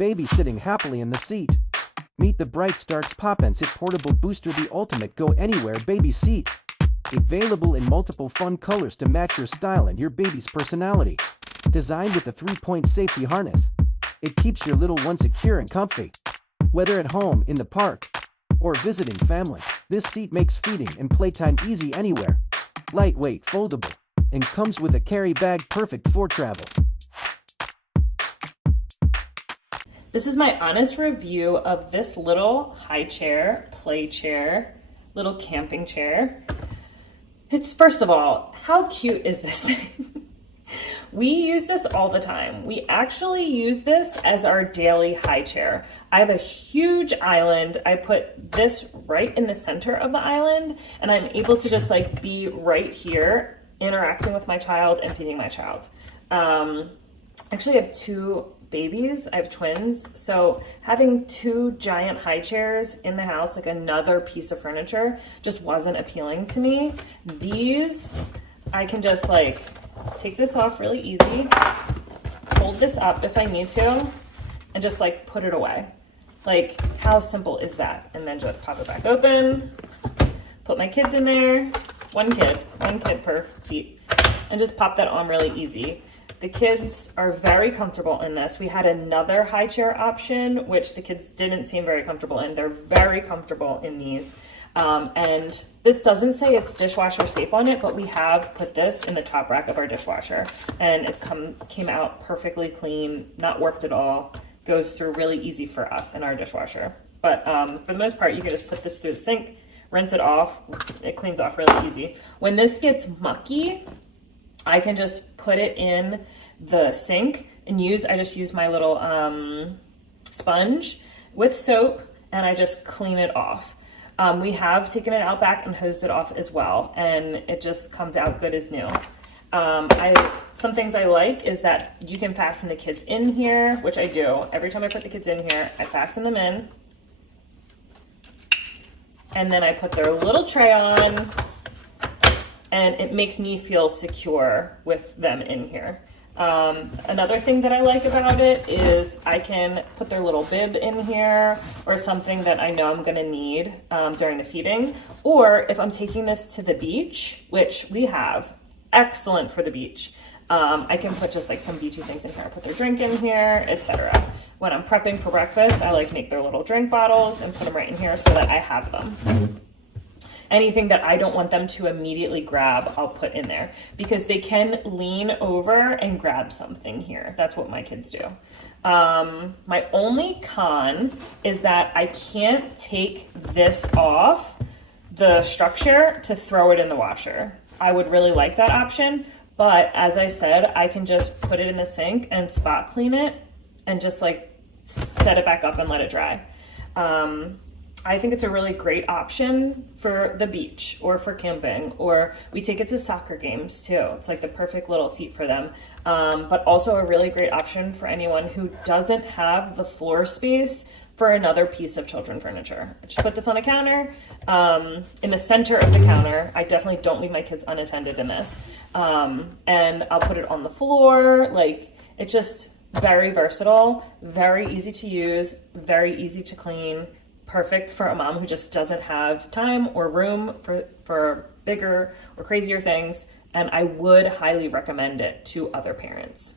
baby sitting happily in the seat. Meet the Bright Starts Pop and Sit Portable Booster, the ultimate go-anywhere baby seat. Available in multiple fun colors to match your style and your baby's personality. Designed with a 3-point safety harness, it keeps your little one secure and comfy. Whether at home, in the park, or visiting family, this seat makes feeding and playtime easy anywhere. Lightweight, foldable, and comes with a carry bag perfect for travel. This is my honest review of this little high chair, play chair, little camping chair. It's, first of all, how cute is this thing? We use this all the time. We actually use this as our daily high chair. I have a huge island. I put this right in the center of the island, and I'm able to just like be right here interacting with my child and feeding my child. Actually, I have two babies. I have twins. So having two giant high chairs in the house, like another piece of furniture, just wasn't appealing to me. These, I can just like take this off really easy, hold this up if I need to, and just like put it away. Like, how simple is that? And then just pop it back open, put my kids in there, one kid per seat, and just pop that on really easy. The kids are very comfortable in this. We had another high chair option, which the kids didn't seem very comfortable in. They're very comfortable in these. And this doesn't say it's dishwasher safe on it, but we have put this in the top rack of our dishwasher, and it came out perfectly clean, not warped at all, goes through really easy for us in our dishwasher. But for the most part, you can just put this through the sink, rinse it off, it cleans off really easy. When this gets mucky, I can just put it in the sink and I just use my little sponge with soap, and I just clean it off. We have taken it out back and hosed it off as well, and it just comes out good as new. Some things I like is that you can fasten the kids in here, which I do. Every time I put the kids in here, I fasten them in, and then I put their little tray on, and it makes me feel secure with them in here. Another thing that I like about it is I can put their little bib in here, or something that I know I'm gonna need during the feeding. Or if I'm taking this to the beach, which we have, excellent for the beach, I can put just like some beachy things in here. I put their drink in here, etc. When I'm prepping for breakfast, I like make their little drink bottles and put them right in here so that I have them. Anything that I don't want them to immediately grab, I'll put in there, because they can lean over and grab something here. That's what my kids do. My only con is that I can't take this off the structure to throw it in the washer. I would really like that option, but as I said, I can just put it in the sink and spot clean it and just like set it back up and let it dry. I think it's a really great option for the beach or for camping, or we take it to soccer games too. It's like the perfect little seat for them, but also a really great option for anyone who doesn't have the floor space for another piece of children furniture. I just put this on a counter, in the center of the counter. I definitely don't leave my kids unattended in this, and I'll put it on the floor. Like, it's just very versatile, very easy to use, very easy to clean. Perfect for a mom who just doesn't have time or room for bigger or crazier things, and I would highly recommend it to other parents.